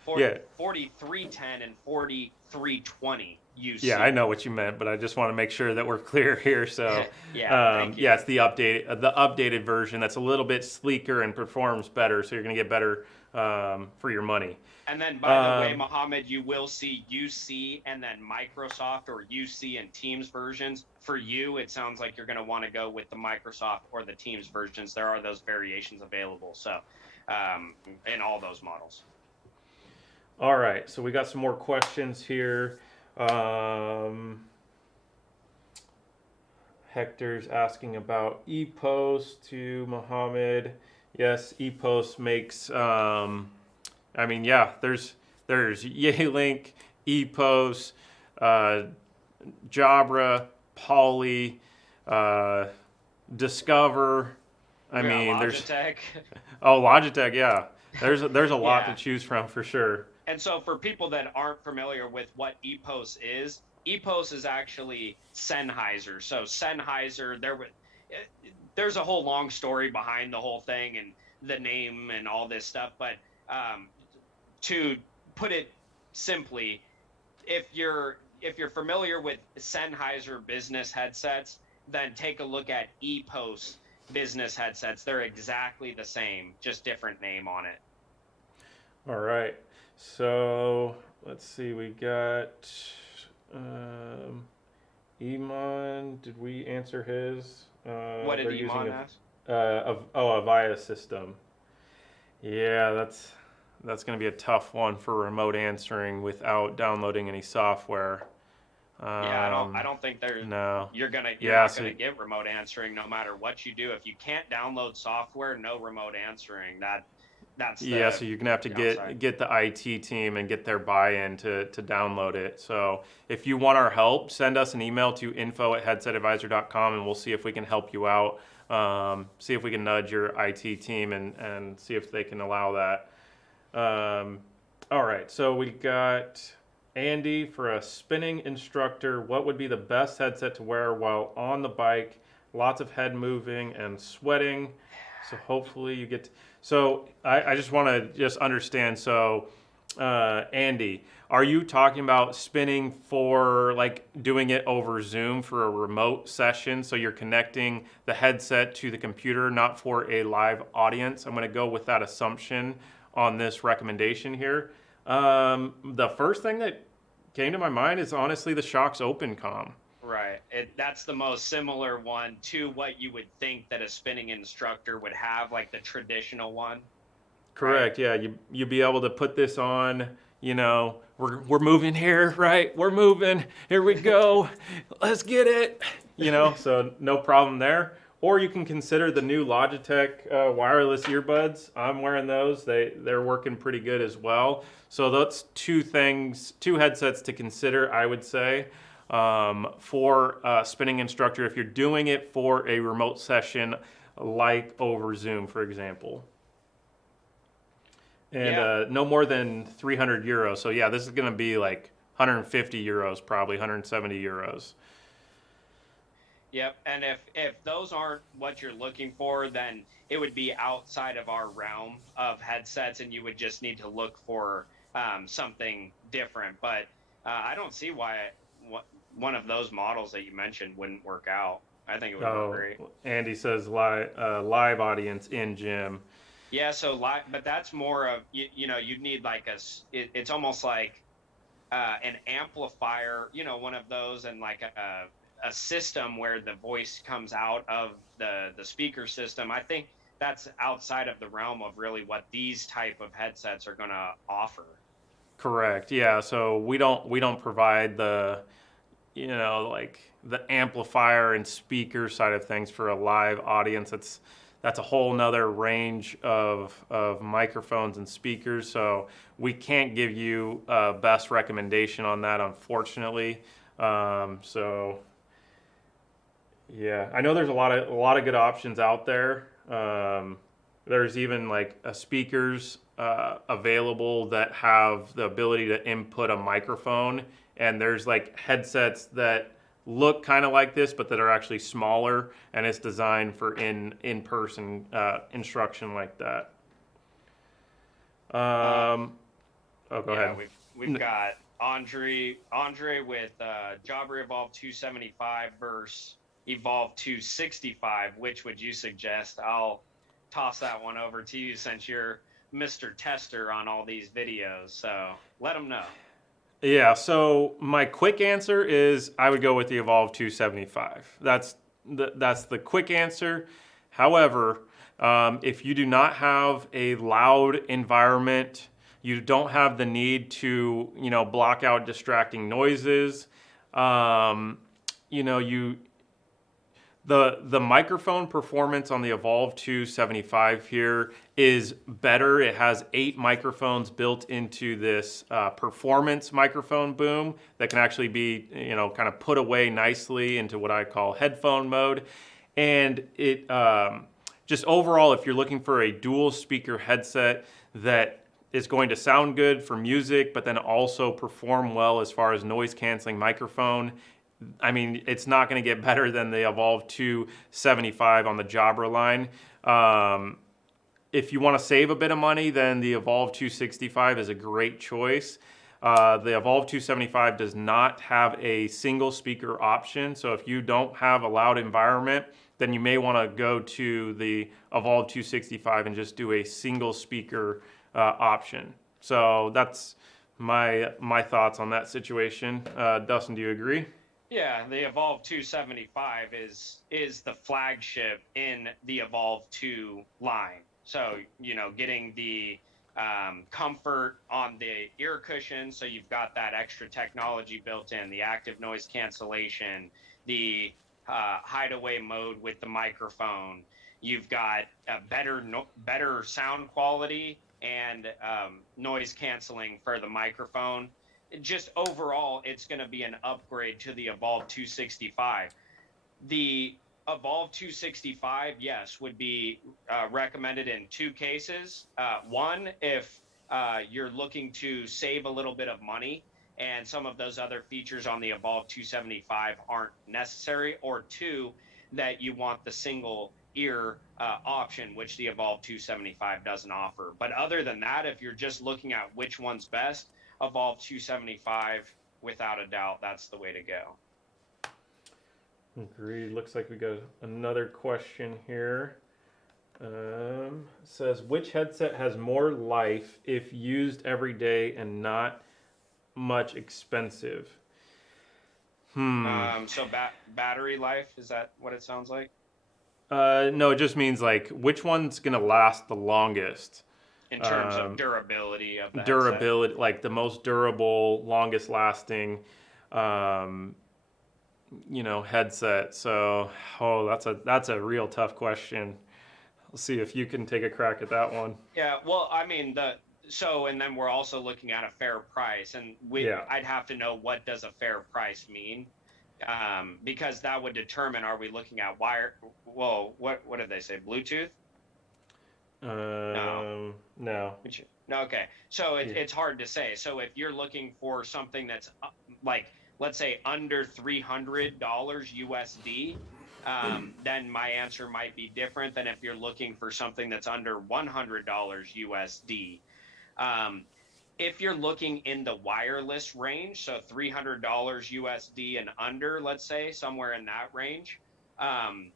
4310 and 4320 UC. Yeah, I know what you meant, but I just want to make sure that we're clear here. So thank you. yeah, it's the updated version that's a little bit sleeker and performs better. So you're going to get better for your money. And then, by the way, Mohammed, you will see UC and then Microsoft or UC and Teams versions. For you, it sounds like you're going to want to go with the Microsoft or the Teams versions. There are those variations available, so in all those models. All right, so we got some more questions here. Hector's asking about ePost to Mohammed. Yes, ePost makes... I mean, yeah, there's Yealink, ePost, Jabra, Poly, Discover, I We got mean, there's Logitech. Logitech, yeah. There's a lot to Yeah. choose from for sure. And so for people that aren't familiar with what EPOS is actually Sennheiser. So Sennheiser, there's a whole long story behind the whole thing and the name and all this stuff. But to put it simply, if you're familiar with Sennheiser business headsets, then take a look at EPOS business headsets. They're exactly the same, just different name on it. All right. So let's see. We got Iman. Did we answer his? What did they're using Iman ask? a Avaya system. Yeah, that's going to be a tough one for remote answering without downloading any software. Yeah, I don't think there's No. you're Yeah, not so gonna get remote answering no matter what you do. If you can't download software, no remote answering. That's yeah, the so you're gonna have to downside. get the IT team and get their buy-in to download it. So if you want our help, send us an email to info@headsetadvisor.com and we'll see if we can help you out. See if we can nudge your IT team and see if they can allow that. All right, so we got Andy for a spinning instructor. What would be the best headset to wear while on the bike? Lots of head moving and sweating. So hopefully you get. So I just want to just understand. So Andy, are you talking about spinning for like doing it over Zoom for a remote session? So you're connecting the headset to the computer, not for a live audience. I'm going to go with that assumption on this recommendation here. The first thing that came to my mind is honestly the Shox OpenCom. Right. That's the most similar one to what you would think that a spinning instructor would have, like the traditional one. Correct. Yeah, you be able to put this on. You know, we're moving here, right? We're moving. Here we go. Let's get it. You know, so no problem there. Or you can consider the new Logitech wireless earbuds. I'm wearing those. They're working pretty good as well. So that's two headsets to consider, I would say, for a spinning instructor if you're doing it for a remote session like over Zoom, for example. And Yeah. no more than 300 euros. So yeah, this is going to be like 150 euros, probably 170 euros. Yep. And if those aren't what you're looking for, then it would be outside of our realm of headsets, and you would just need to look for something different. But I don't see why one of those models that you mentioned wouldn't work out. I think it would work great. Andy says live audience in gym. Yeah, so but that's more of you'd need like it's almost like an amplifier, one of those, and like a system where the voice comes out of the speaker system. I think that's outside of the realm of really what these type of headsets are going to offer. Correct. Yeah. So we don't provide the like the amplifier and speaker side of things for a live audience. That's a whole nother range of microphones and speakers. So we can't give you a best recommendation on that, unfortunately. So yeah, I know there's a lot of good options out there. There's even like speakers available that have the ability to input a microphone, and there's like headsets that look kind of like this, but that are actually smaller, and it's designed for in-person instruction like that. Go ahead. We've got Andre with Jabra Evolve 275 versus Evolve 265. Which would you suggest? I'll toss that one over to you since you're Mr. Tester on all these videos. So let them know. Yeah, so my quick answer is I would go with the Evolve 275. That's the quick answer. However, if you do not have a loud environment, you don't have the need to, block out distracting noises. The microphone performance on the Evolve 275 here is better. It has 8 microphones built into this performance microphone boom that can actually be, kind of put away nicely into what I call headphone mode. And it just overall, if you're looking for a dual speaker headset that is going to sound good for music, but then also perform well as far as noise canceling microphone, I mean, it's not going to get better than the Evolve 275 on the Jabra line. If you want to save a bit of money, then the Evolve 265 is a great choice. The Evolve 275 does not have a single speaker option, so if you don't have a loud environment, then you may want to go to the Evolve 265 and just do a single speaker option. So that's my thoughts on that situation. Dustin, do you agree? Yeah, the Evolve 275 is the flagship in the Evolve 2 line. So, getting the comfort on the ear cushion, so you've got that extra technology built in, the active noise cancellation, the hideaway mode with the microphone. You've got a better sound quality and noise canceling for the microphone. Just overall, it's going to be an upgrade to the Evolve 265. The Evolve 265, yes, would be recommended in two cases. One, if you're looking to save a little bit of money and some of those other features on the Evolve 275 aren't necessary, or two, that you want the single ear option, which the Evolve 275 doesn't offer. But other than that, if you're just looking at which one's best, Evolve 275, without a doubt, that's the way to go. Agreed. Looks like we got another question here. Says, which headset has more life if used every day and not much expensive? So battery life, is that what it sounds like? No, it just means like which one's gonna last the longest. In terms of durability of the durability, like the most durable, longest lasting, headset. So, that's a real tough question. Let's see if you can take a crack at that one. Yeah, well, I mean, and then we're also looking at a fair price, and I'd have to know, what does a fair price mean? Because that would determine, are we looking at wire? Well, what did they say? Bluetooth? No. Okay. So it's hard to say. So if you're looking for something that's like, let's say, under $300 USD, then my answer might be different than if you're looking for something that's under $100 USD. If you're looking in the wireless range, so $300 USD and under, let's say, somewhere in that range, $200,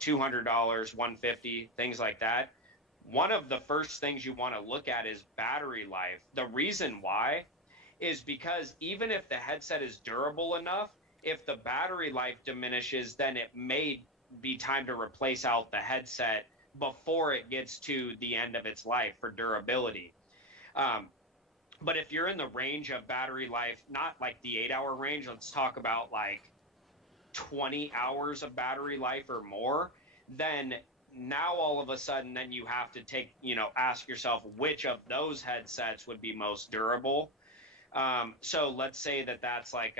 $150, things like that. One of the first things you want to look at is battery life. The reason why is because even if the headset is durable enough, if the battery life diminishes, then it may be time to replace out the headset before it gets to the end of its life for durability. But if you're in the range of battery life, not like the 8-hour range, let's talk about like 20 hours of battery life or more, then now all of a sudden, then you have to ask yourself which of those headsets would be most durable. So let's say that's like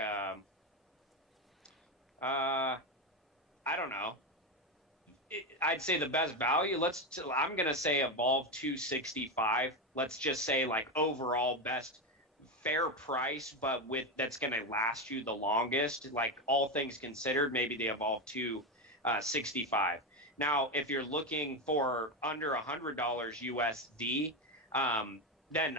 I don't know. I'd say the best value. I'm gonna say Evolve 265. Let's just say like overall best fair price, but that's gonna last you the longest. Like all things considered, maybe the Evolve 265. Now, if you're looking for under $100 USD, then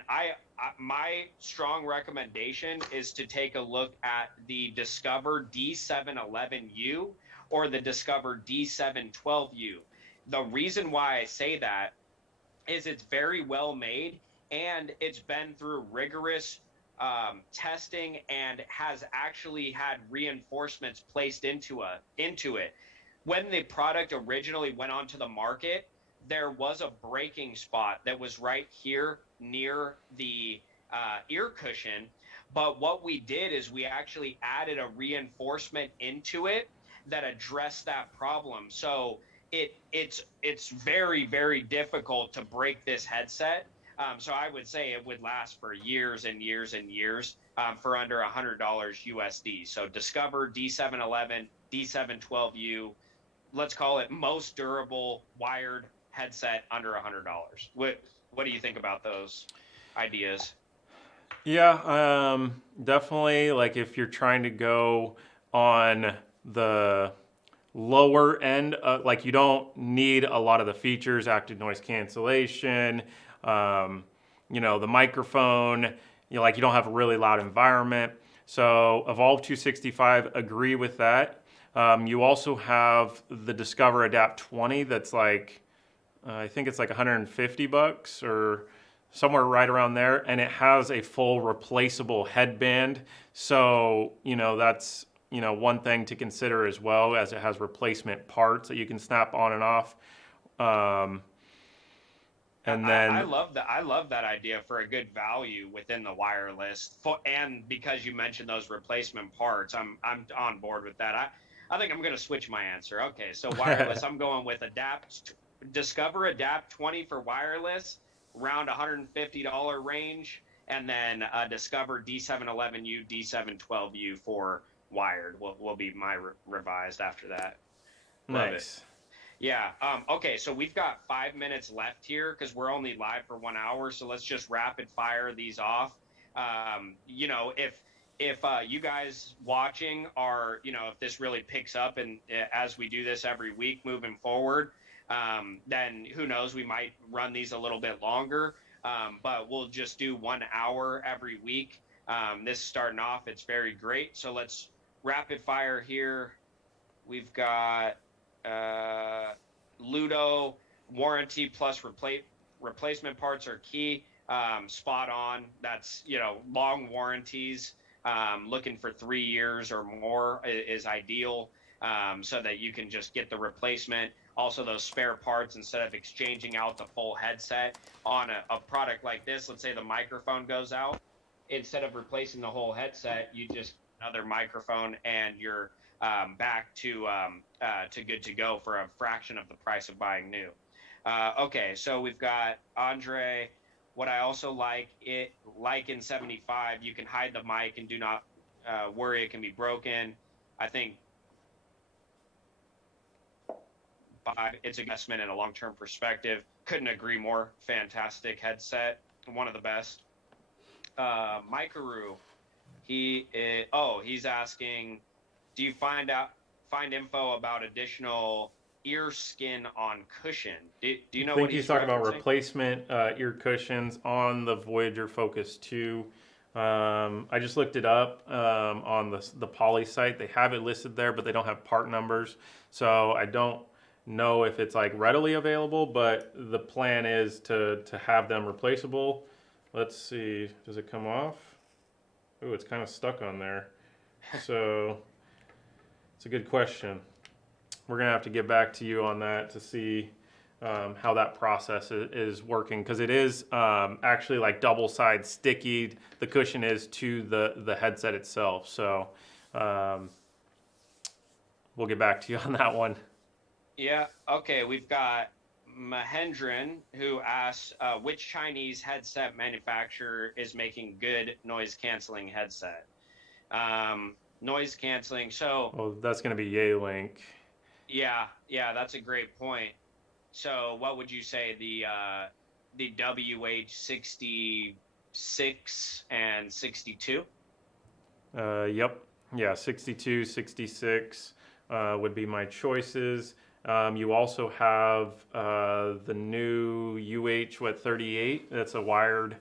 my strong recommendation is to take a look at the Discover D711U or the Discover D712U. The reason why I say that is it's very well made and it's been through rigorous testing and has actually had reinforcements placed into it. When the product originally went onto the market, there was a breaking spot that was right here near the ear cushion. But what we did is we actually added a reinforcement into it that addressed that problem. So it's very, very difficult to break this headset. So I would say it would last for years and years and years for under $100 USD. So Discover D711, D712U, let's call it most durable wired headset under $100. What do you think about those ideas? Yeah, definitely. Like if you're trying to go on the lower end, like you don't need a lot of the features, active noise cancellation, um, the microphone, like you don't have a really loud environment. So Evolve 265, agree with that. You also have the Discover Adapt 20 that's like, I think it's like 150 bucks or somewhere right around there, and it has a full replaceable headband. So, that's, one thing to consider as well, as it has replacement parts that you can snap on and off. Um, and I then, love that. I love that idea for a good value within the wireless. And because you mentioned those replacement parts, I'm on board with that. I think I'm going to switch my answer. Okay, so wireless, I'm going with Discover Adapt 20 for wireless, around $150 range, and then Discover D711U, D712U for wired will be my revised after that. Love it. nice. Yeah. Okay. So we've got 5 minutes left here because we're only live for 1 hour. So let's just rapid fire these off. If you guys watching are, if this really picks up and as we do this every week moving forward, then who knows, we might run these a little bit longer. But we'll just do 1 hour every week. This starting off, it's very great. So let's rapid fire here. We've got Ludo warranty plus replacement parts are key. Spot on. That's long warranties. Looking for 3 years or more is ideal, so that you can just get the replacement. Also, those spare parts instead of exchanging out the full headset on a product like this. Let's say the microphone goes out. Instead of replacing the whole headset, you just another microphone and you're back to good to go for a fraction of the price of buying new. Okay, so we've got Andre. What I also like in 75, you can hide the mic and do not worry it can be broken. I think it's an investment in a long-term perspective. Couldn't agree more. Fantastic headset, one of the best. Mikaru, he's asking, do you find info about additional ear skin on cushion? Do you know I think what he's talking about referencing? replacement ear cushions on the Voyager Focus 2. I just looked it up on the Poly site. They have it listed there, but they don't have part numbers. So I don't know if it's like readily available, but the plan is to have them replaceable. Let's see, does it come off? Oh, it's kind of stuck on there. So it's a good question. We're gonna have to get back to you on that to see how that process is working, because it is actually like double side sticky. The cushion is to the headset itself. So we'll get back to you on that one. Yeah. Okay. We've got Mahendran, who asks, which Chinese headset manufacturer is making good noise canceling headset? Noise canceling. So. Oh, that's gonna be Yealink. Yeah, that's a great point. So, what would you say the WH66 and 62? Yep. Yeah, 62, 66 would be my choices. You also have the new UH 38. That's a wired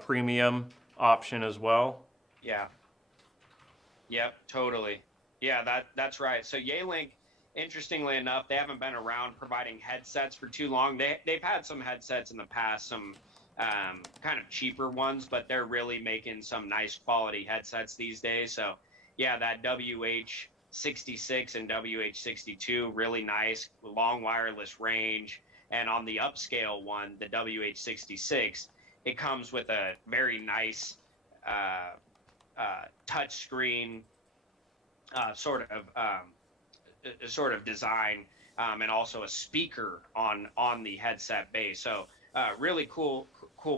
premium option as well. Yeah. Yep, totally. Yeah, that's right. So Yealink, interestingly enough, they haven't been around providing headsets for too long. They've had some headsets in the past, some kind of cheaper ones, but they're really making some nice quality headsets these days. So yeah, that WH66 and WH62, really nice, long wireless range. And on the upscale one, the WH66, it comes with a very nice touch screen sort of design, and also a speaker on the headset base. So really cool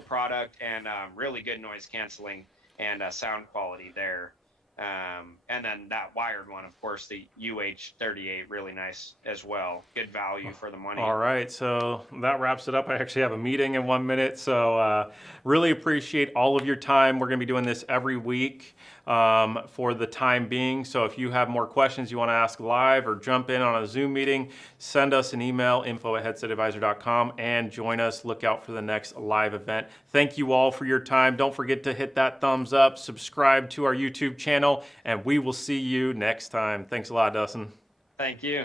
product, and really good noise canceling and sound quality there. And then that wired one, of course, the UH38, really nice as well. Good value for the money. All right, so that wraps it up. I actually have a meeting in 1 minute, so really appreciate all of your time. We're going to be doing this every week for the time being. So if you have more questions you want to ask live or jump in on a Zoom meeting, send us an email, info@headsetadvisor.com, and join us. Look out for the next live event. Thank you all for your time. Don't forget to hit that thumbs up, subscribe to our YouTube channel, and we will see you next time. Thanks a lot, Dustin. Thank you.